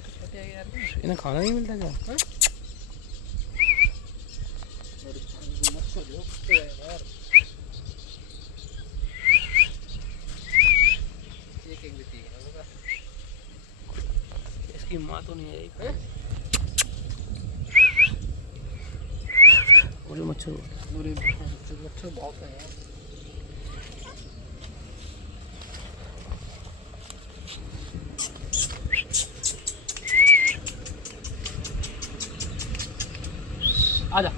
छोटे है यार, इन्हें खाना नहीं मिलता क्या? मच्छर है यार। एक भी ठीक है, इसकी माँ तो नहीं आई। और ये मच्छर मच्छर बहुत है यार। आजा।